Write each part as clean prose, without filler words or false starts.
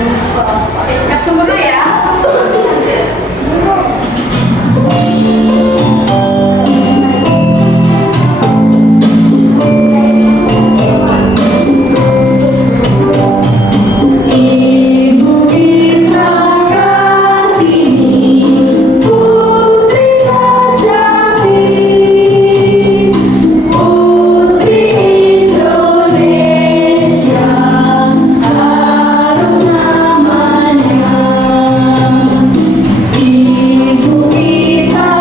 Oke, siap sempurna ya. Ibu kita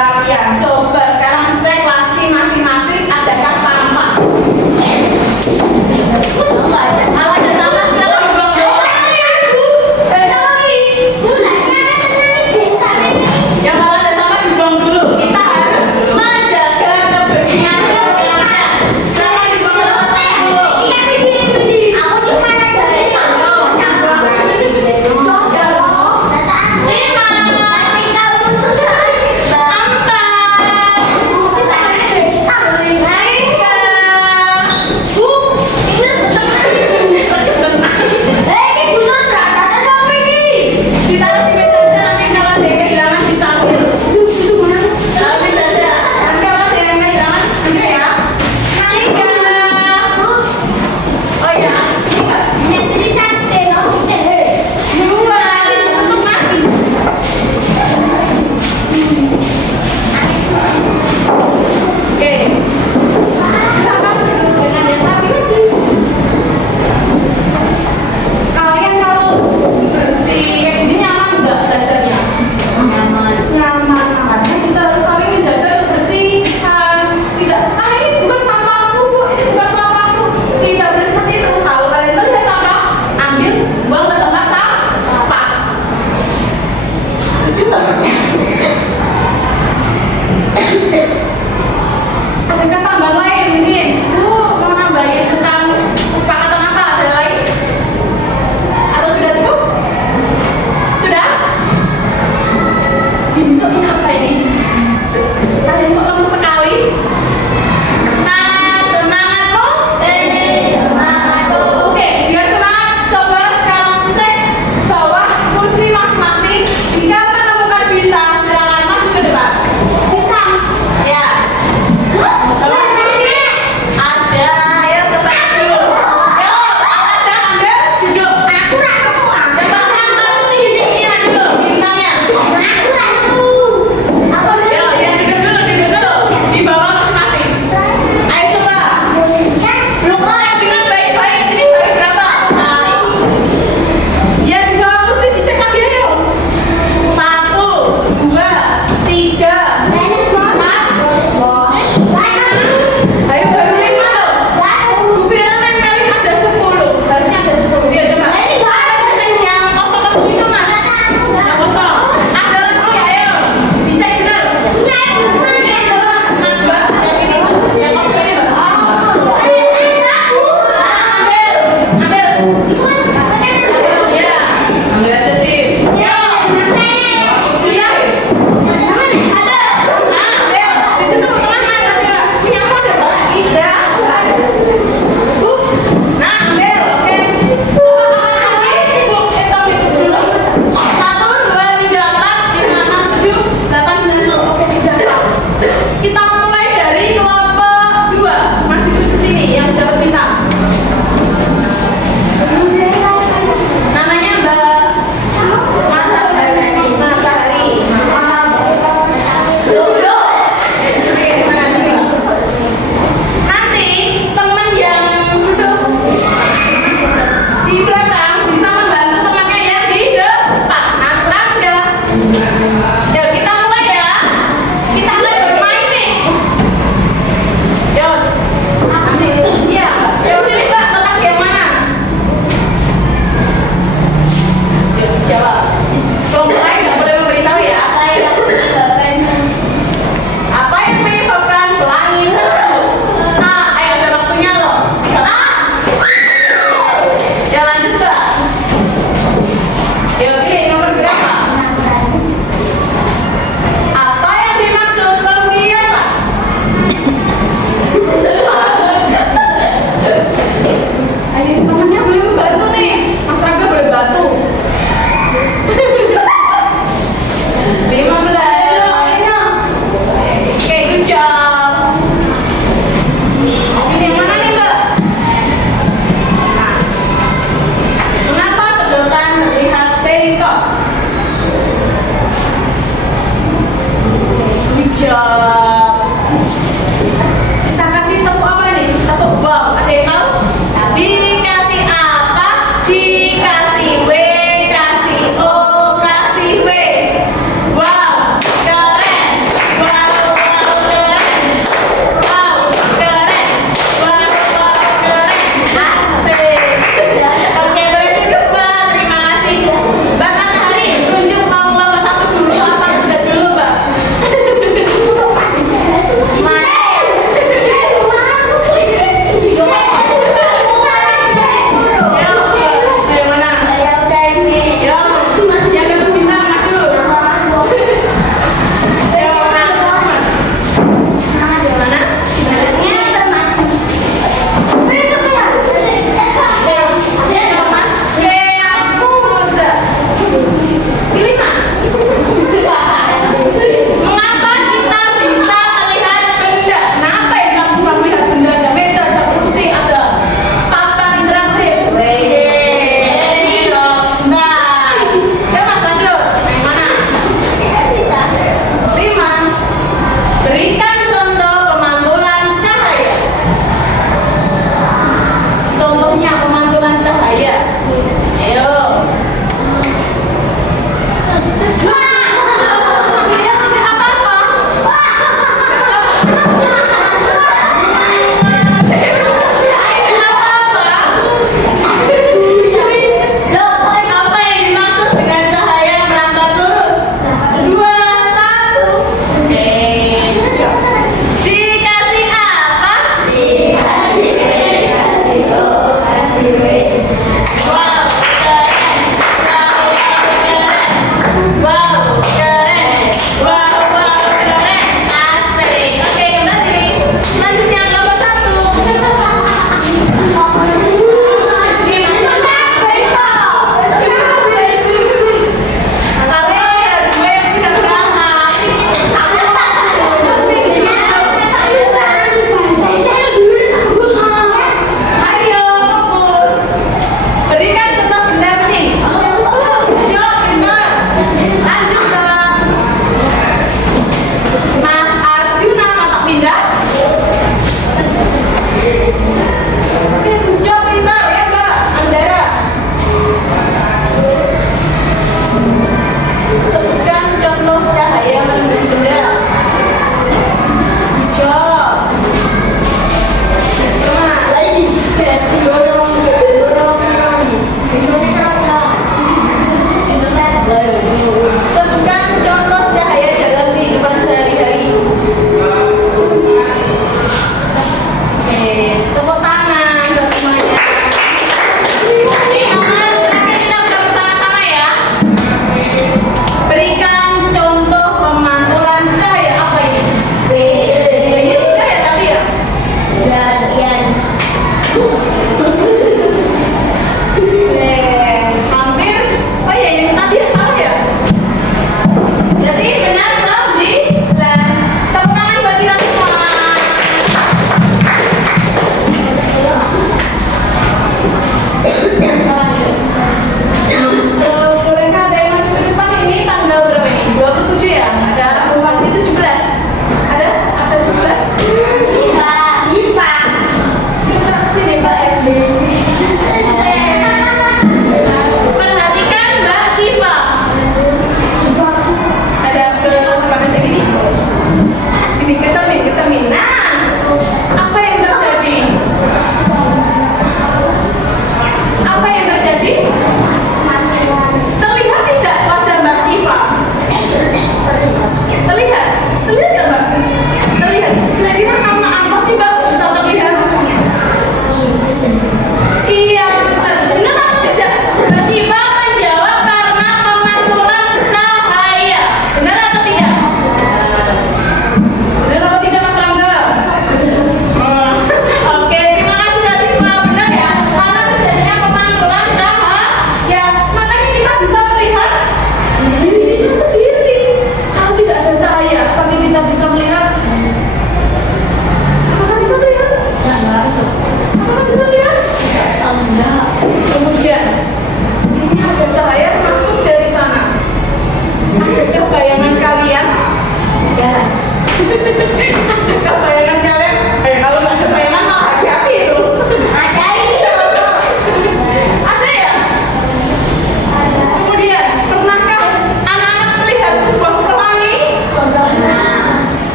kalian. Coba sekarang cek lagi masing-masing adakah sampah. Kalau ada sampah sekarang dibuang dulu. Ya kalau ada sampah dibuang dulu. Kita harus menjaga kebersihan lingkungannya. Sekarang dibuang sampah dulu. Lima, empat,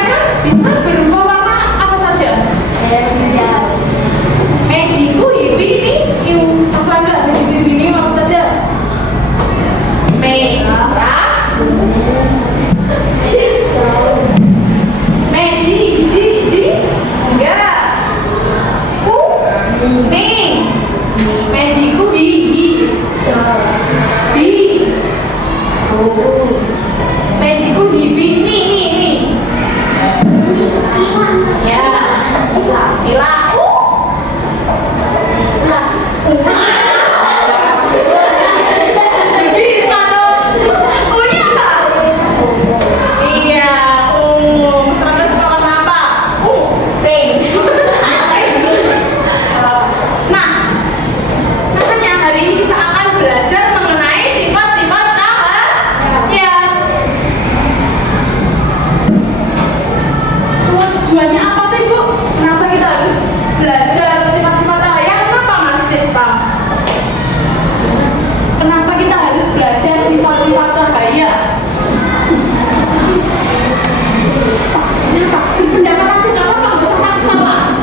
mereka bisa berubah warna apa saja? Magiku Hibi ini Mas Rangga, Magiku Hibi ini apa saja? Merah, enggak, kuning. Magiku Magiku Hibi nih. Ya, Ila. Bisa dong. Punya apa? Iya, ungu. Mas Rangga suka warna apa? Pink. Nah, makanya hari ini kita akan belajar mengenai sifat-sifat cahaya. Tujuannya apa sih, Bu? Kenapa kita harus belajar sifat-sifat cahaya? Kenapa, Mas Desta? Kenapa kita harus belajar sifat-sifat cahaya? Kenapa? Berpendapat asing apa? Kalau besar takut salah.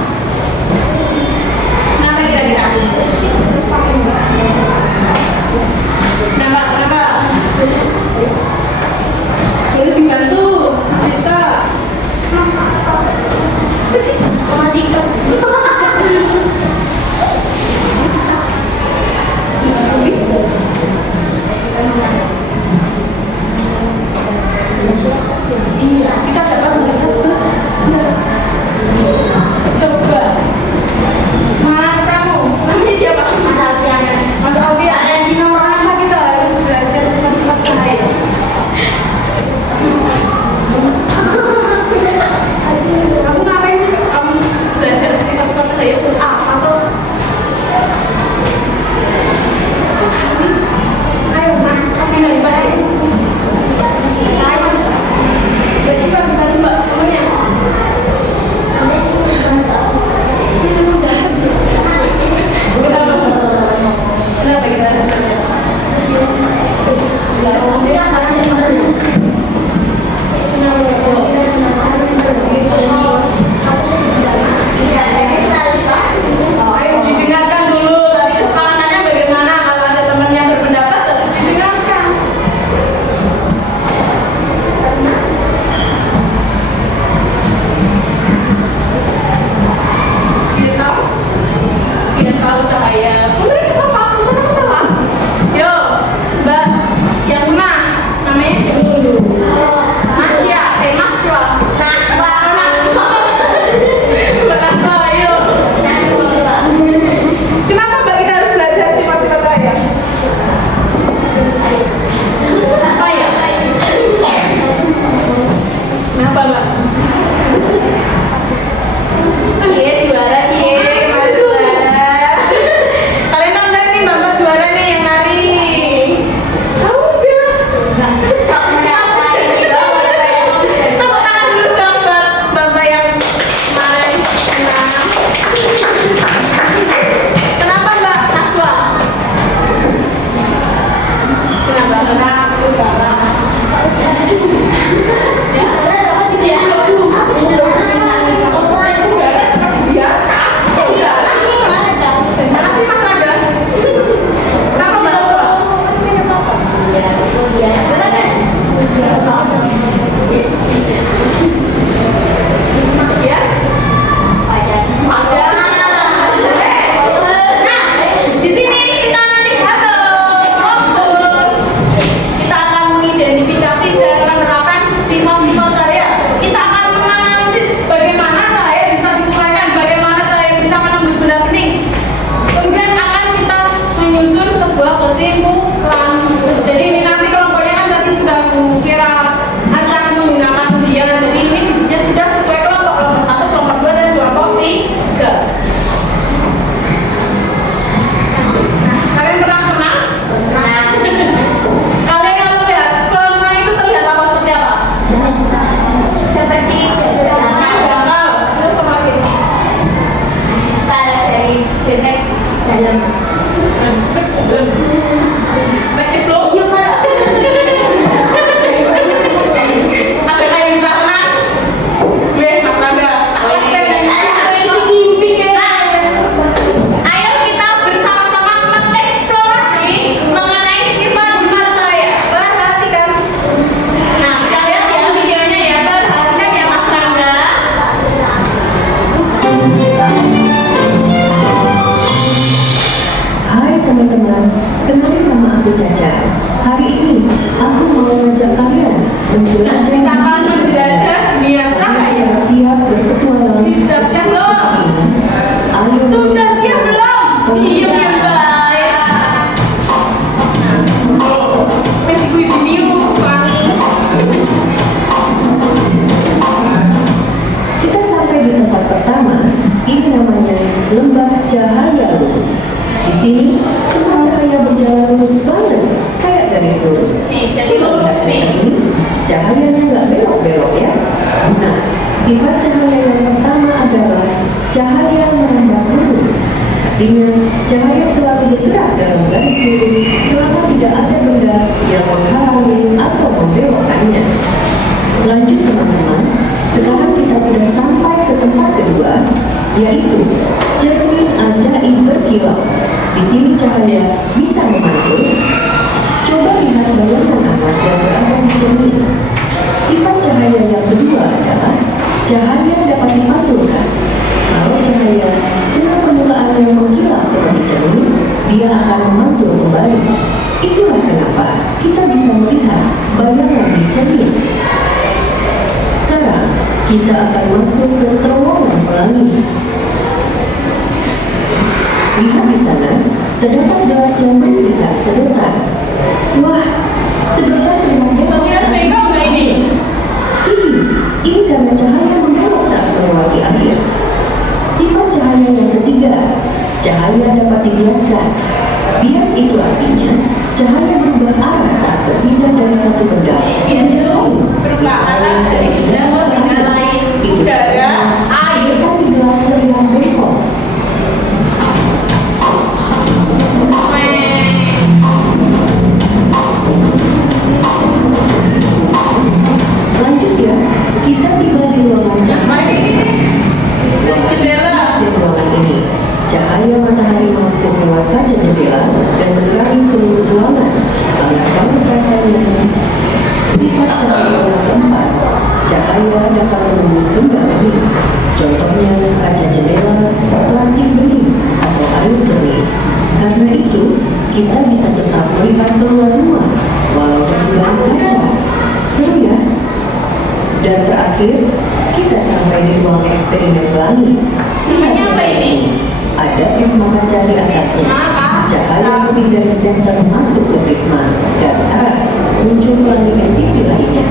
Kenapa kira-kira? Kenapa? Boleh dibantu, Mas Desta? Ini namanya lembah cahaya lurus. Di sini semua cahaya berjalan lurus banget, kayak garis lurus. Coba lihat center ini, cahayanya nggak belok-belok ya. Nah, sifat cahaya yang pertama adalah cahaya merambat lurus. Artinya, cahaya selalu bergerak dalam garis lurus selama tidak ada benda yang menghalangi atau membelokkannya. Lanjut teman-teman, sekarang kita sudah sampai ke tempat kedua, yaitu cermin ajaib berkilau. Di sini cahaya bisa memantul. Coba lihat bayangan anak yang berada di cermin. Sifat cahaya yang kedua adalah cahaya dapat dipantulkan. Kalau cahaya kena permukaan yang mengkilau seperti cermin, dia akan memantul kembali. Itulah kenapa kita bisa melihat bayangan di cermin. Sekarang kita akan masuk ke terowongan pelangi. Lihat di sana, terdapat gelas yang berisikan sedotan. Wah, sedotan terlihat bebas. Pegang nggak ini? Ini karena cahaya membelok saat melewati air. Sifat cahaya yang ketiga, cahaya dapat dibiaskan. Bias itu artinya cahaya berubah arah saat berpindah dari satu benda. Bias itu berubah arah dari benda ke benda lain. Udara, air. Tapi gelas terlihat bengkok. Lanjut ya, kita tiba di ruangan cahaya. Dari jendela. Di ruangan ini, cahaya matahari masuk lewat kaca jendela dan menerangi seluruh ruangan. Hangat banget rasanya. Sifat cahaya yang keempat, cahaya dapat menembus benda bening. Contohnya kaca jendela, plastik bening, atau air jernih. Karena itu, kita bisa tetap melihat keluar rumah walau dari dalam kaca. Seru ya? Dan terakhir, kita sampai di ruang eksperimen pelangi. Namanya apa ini? Ada prisma kaca di atasnya. Cahaya putih dari senter masuk ke prisma dan arah muncul pelangi di sisi lainnya.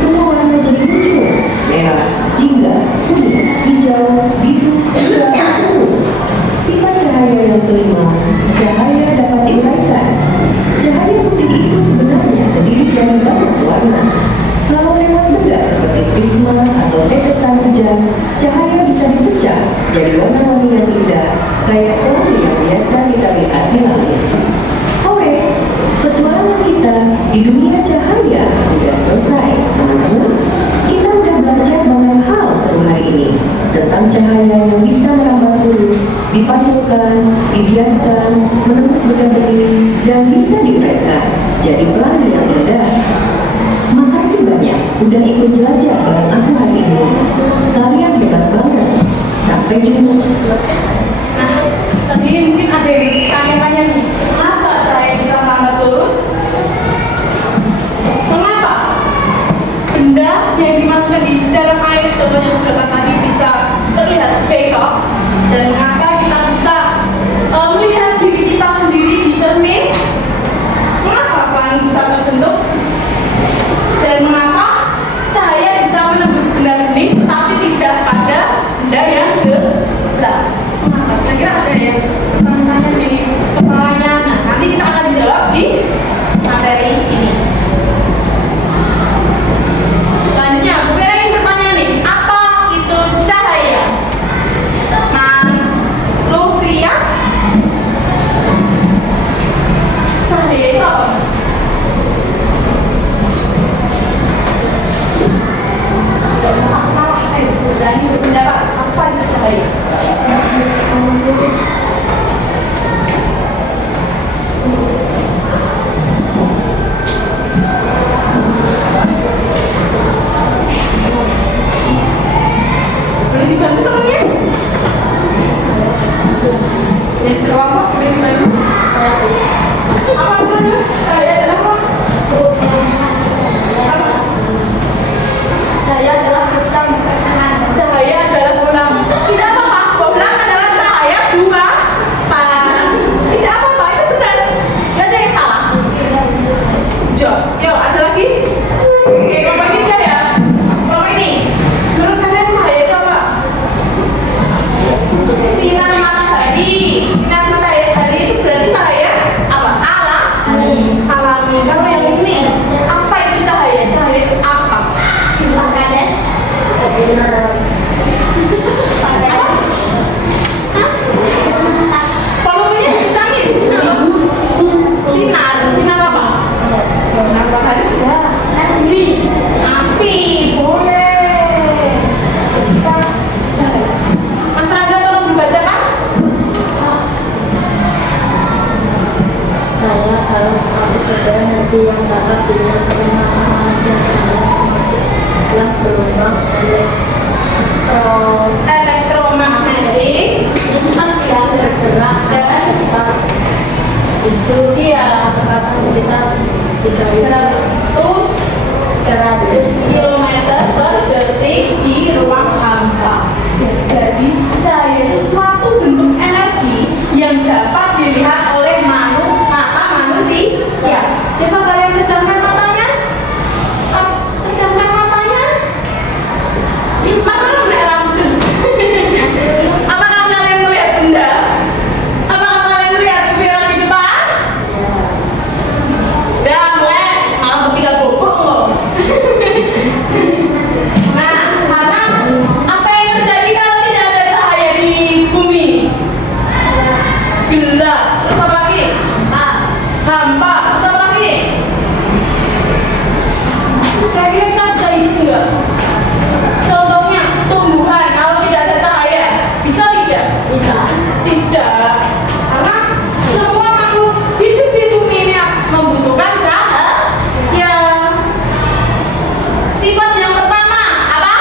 Semua warna jadi muncul: merah, jingga, kuning, hijau, biru, hingga ungu. Sifat cahaya yang kelima, cahaya dapat diuraikan. Cahaya putih itu sebenarnya terdiri dari banyak warna. Kalau lewat benda seperti prisma atau tetesan hujan, cahaya bisa dipecah jadi warna-warni yang indah, kayak pelangi yang biasa kita lihat di langit. Oke, petualangan kita di dunia cahaya udah selesai, teman-teman. Kita udah belajar banyak hal seru hari ini tentang cahaya yang bisa merambat lurus, dipantulkan, dibiaskan, menembus benda bening, dan bisa diuraikan jadi pelangi yang indah. Makasih banyak udah ikut jelajah bareng aku hari ini. Kalian hebat banget. Sampai jumpa. Nah, tadi mungkin ada yang tanya-tanya nih, kenapa saya bisa merambat lurus? Mengapa benda yang dimasukkan di dalam air, contohnya sedotan tadi, bisa terlihat bengkok? Dan mengapa kita bisa melihat diri kita sendiri di cermin? Mengapa pelangi bisa terbentuk? Dan mengapa cahaya bisa menembus benda bening tetapi tidak pada benda yang gelap? Mengapa? Kira-kira ada yang tanya di kepalanya? Nah, nanti kita akan jawab di materi ini. Selanjutnya, aku dapat dengan permasalahan yang adalah gelombang elektromagnetik tempat yang bergerak dan cepat itu kecepatan sekitar 300 kilometer per detik di ruang hampa. Jadi cahaya itu suatu bentuk energi yang dapat dilihat oleh mata manusia. Coba kalian pejamkan matanya. Pejamkan matanya. Mana merah? Apakah kalian melihat benda? Apakah kalian melihat butiran di depan? Dan malah bertiga bobok loh. Nah, karena apa yang terjadi kalau tidak ada cahaya di bumi? Gelap. Terus apa lagi? Hampa. Terus apa lagi? Kira-kira kita bisa hidup nggak? Contohnya tumbuhan kalau tidak ada cahaya bisa tidak? Tidak. Karena semua makhluk hidup di bumi ini membutuhkan cahaya. Sifat yang pertama apa?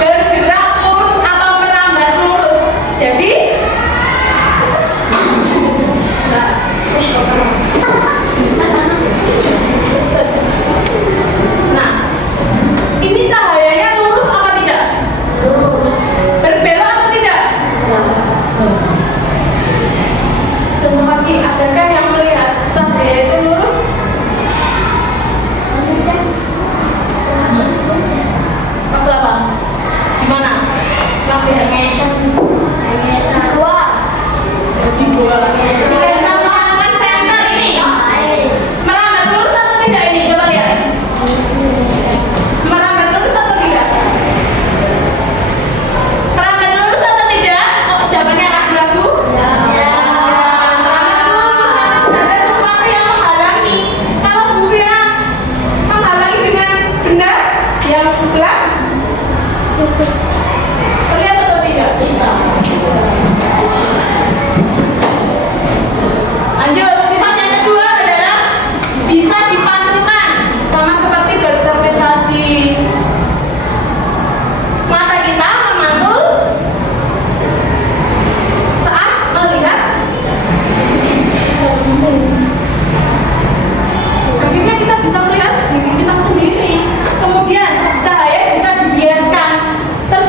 Bergerak lurus atau merambat lurus. Jadi nah, ini cahayanya lurus apa tidak? Berbelok atau tidak? Coba lagi, adakah yang melihat cahaya itu lurus? Waktu apa? Gimana? Kita menggunakan senter ini. Merambat lurus atau tidak ini? Coba lihat. Merambat lurus atau tidak? Merambat lurus atau tidak? Oh, jawabannya ragu-ragu. Ada sesuatu yang menghalangi. Kalau Bu Fira menghalangi dengan benda yang gelap, terlihat atau tidak? Lanjut, sifat yang kedua adalah bisa dipantulkan, sama seperti bercermin tadi. Mata kita memantul saat melihat cermin. Akhirnya kita bisa melihat diri kita sendiri. Kemudian cahaya bisa dibiaskan. Terus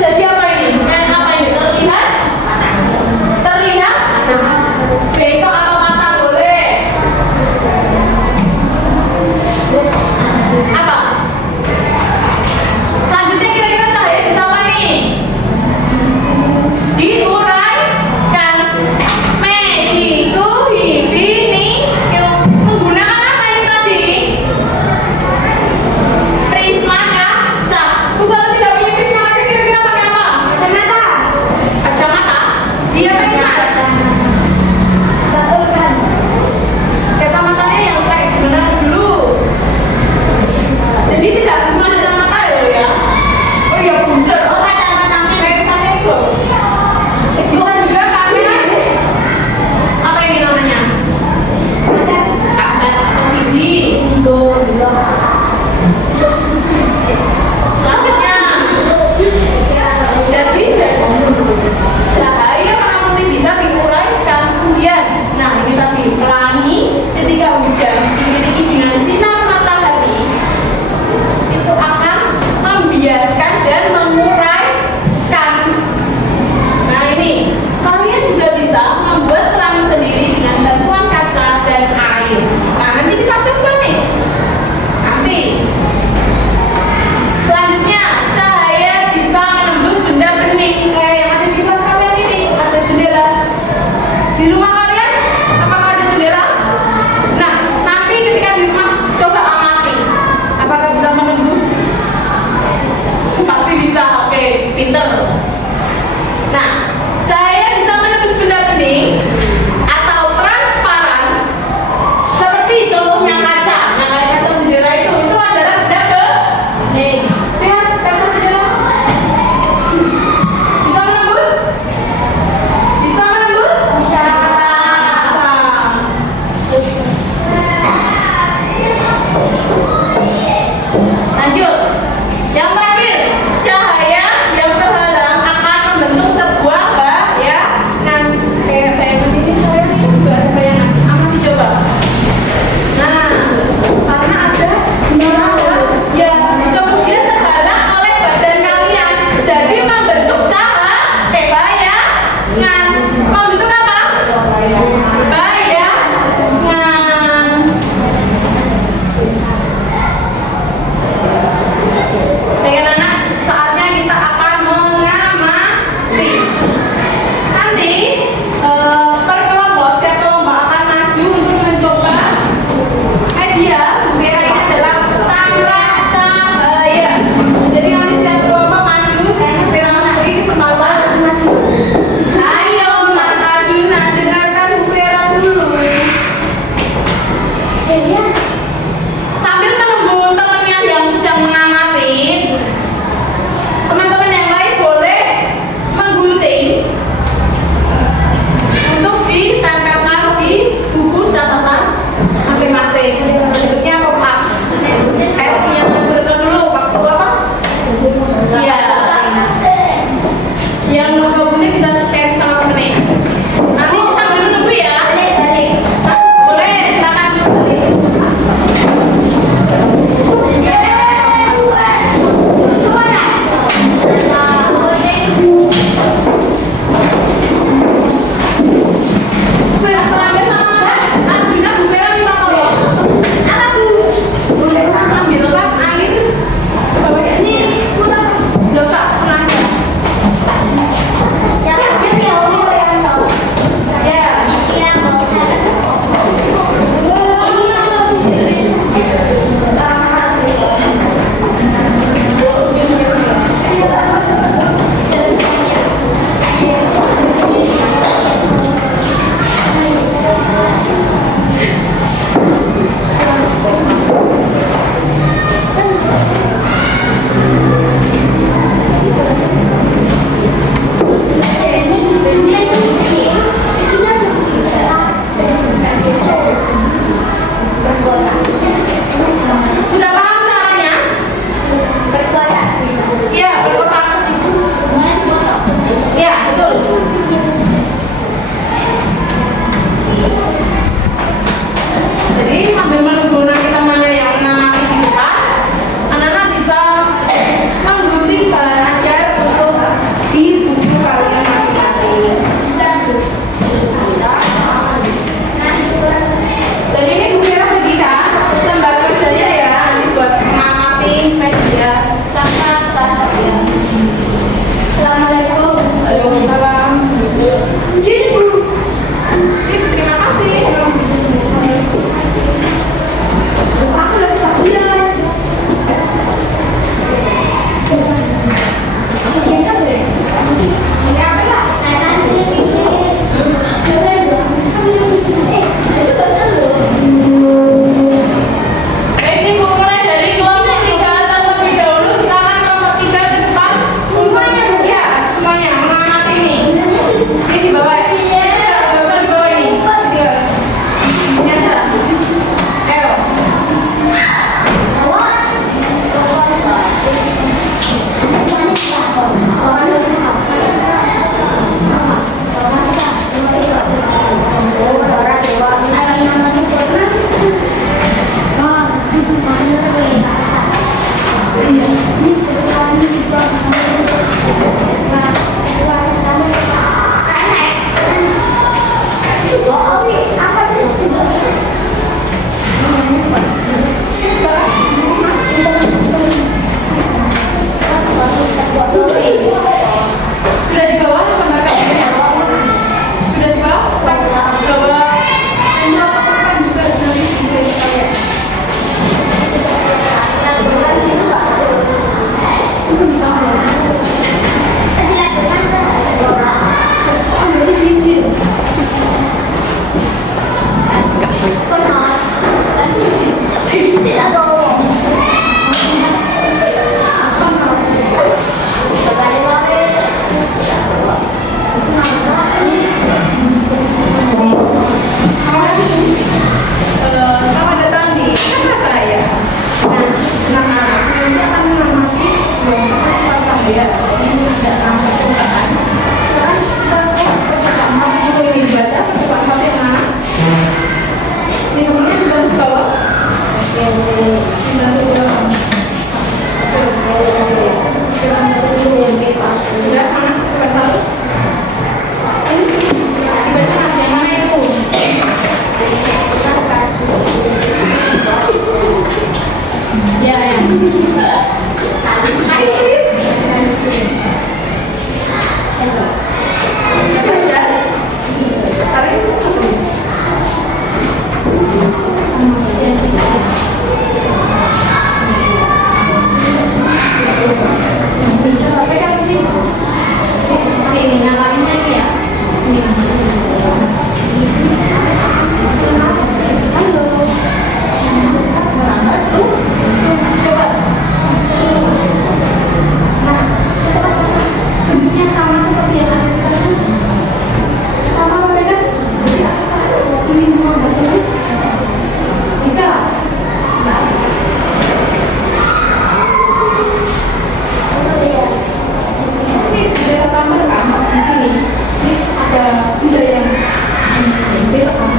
Selamat datang di Kakak Cahaya. Nama filmnya akan mengamati dua sifat cahaya. Ini ada 6 percobaan. Sekarang kita percobaan satu dulu ini dibaca. Percobaan satu yang mana? Ini nomornya di bawah. Sudah mana? Percobaan satu. Dibaca mas yang mana itu? Ya, ya. Ayo, please. Sebentar. Tarik. Coba pegang sini. Ini nyalainnya ini ya. Ini. Halo. Coba. Nah, bentuknya sama seperti yang ada di terus. Sama mereka. Ini semua terus. Jika ini ada tambah kan di sini. Ini ada yang belok kan.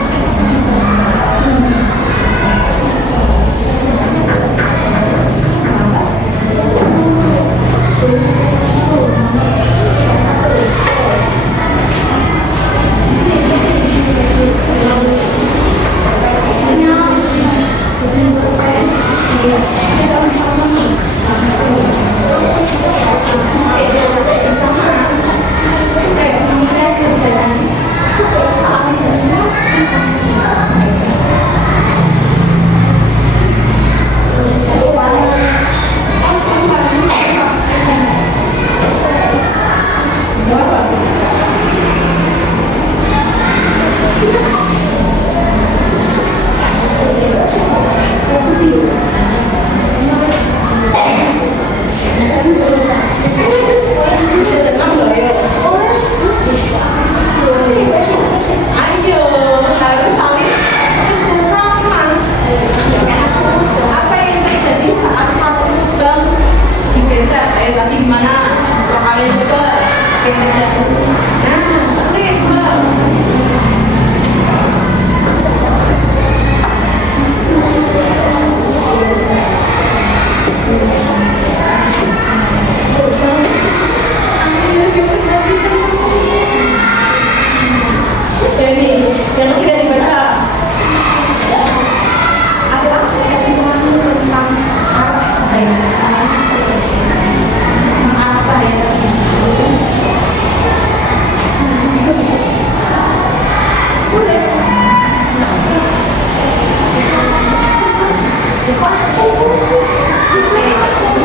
Ayo, harus saling kerjasama. Apa yang terjadi saat satu musbang digeser? Kayak tadi gimana? Kalau kalian coba yang terjadi. Nah, please, Bang. Jadi, yang ketiga dibaca. Ada kesimpulan tentang arah cahaya. Arah cahaya. Boleh. Oke.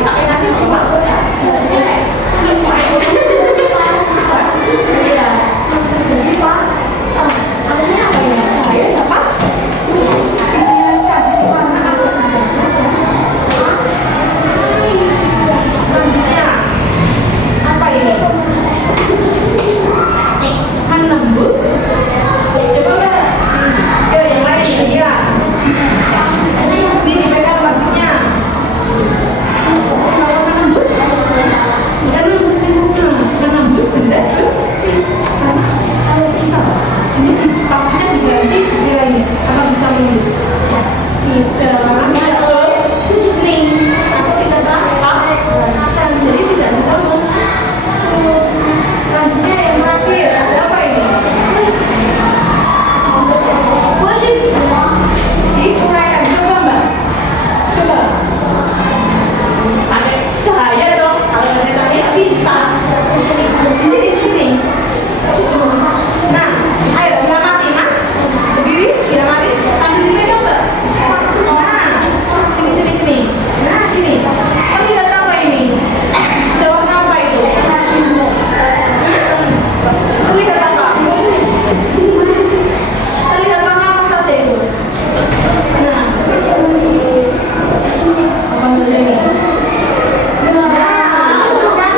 pakai nasi mau apa? Iya. Jadi Pak, adanya apa ya? Cahaya ya Pak? Biasa, warna apa? Maksudnya apa ini? Menembus? Coba nggak? Yuk yang lain iya. Ini dipegang pastinya. Kalau menembus, menembus benda itu karena kalau misal ini pastinya diganti kira ini apa bisa menembus? Tidak, nih atau tidak transpak, jadi tidak bisa terus selanjutnya yang terakhir ada apa ini? Diuraikan, coba mbak, coba. Ada cahaya dong, kalau ada cahaya bisa. Di sini. Nah, ayo diamati mas, berdiri, diamati, sambil dipegang mbak. Nah, sini. Nah, sini. Terlihat apa ini? Ada warna apa itu? Terlihat apa? Terlihat warna apa saja itu? Nah, apa saja ini? Nah, itu kan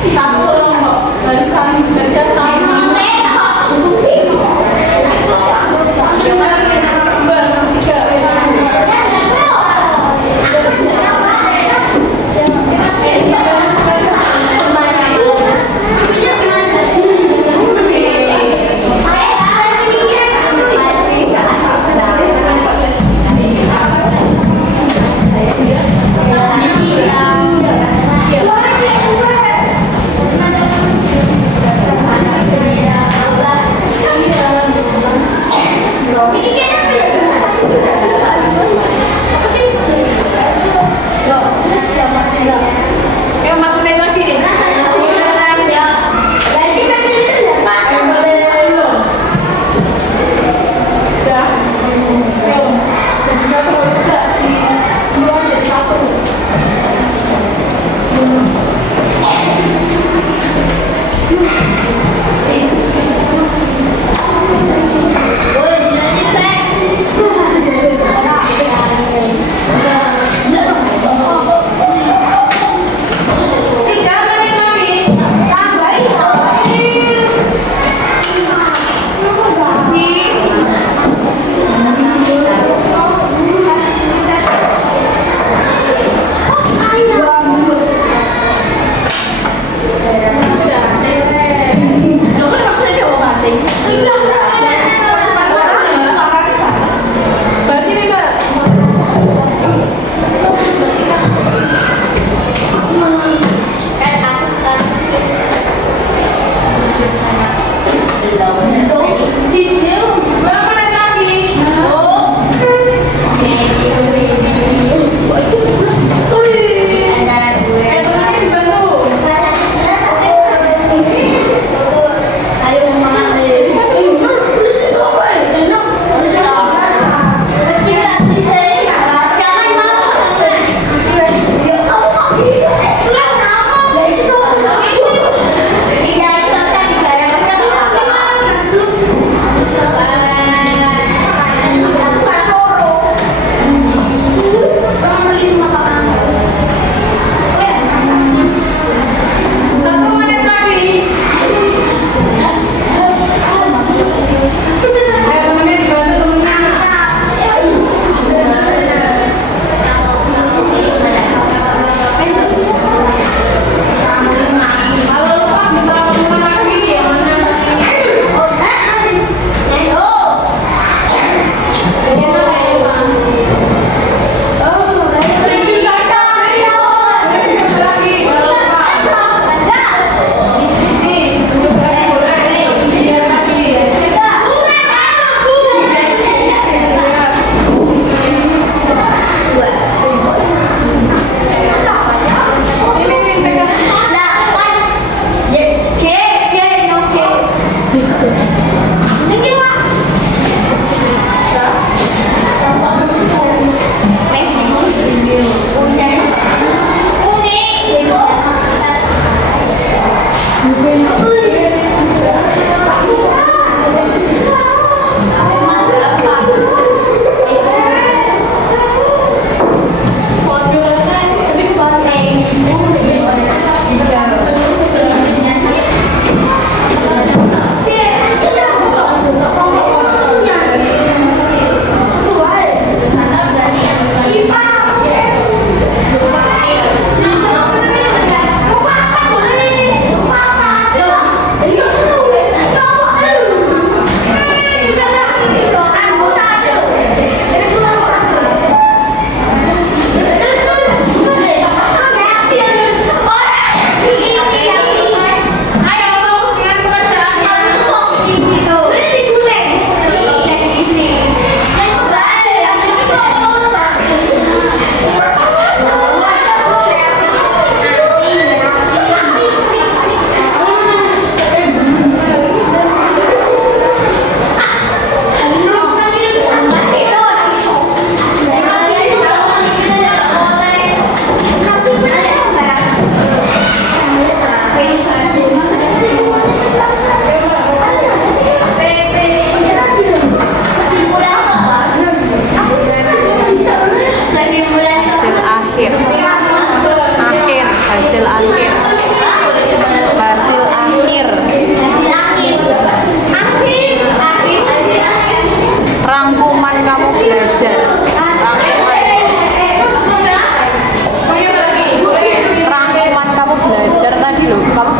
kita kelompok harus saling bekerja sama. Iya.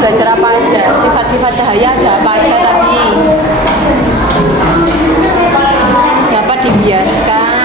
belajar apa aja? Sifat-sifat cahaya ada apa aja tadi? Dapat dibiaskan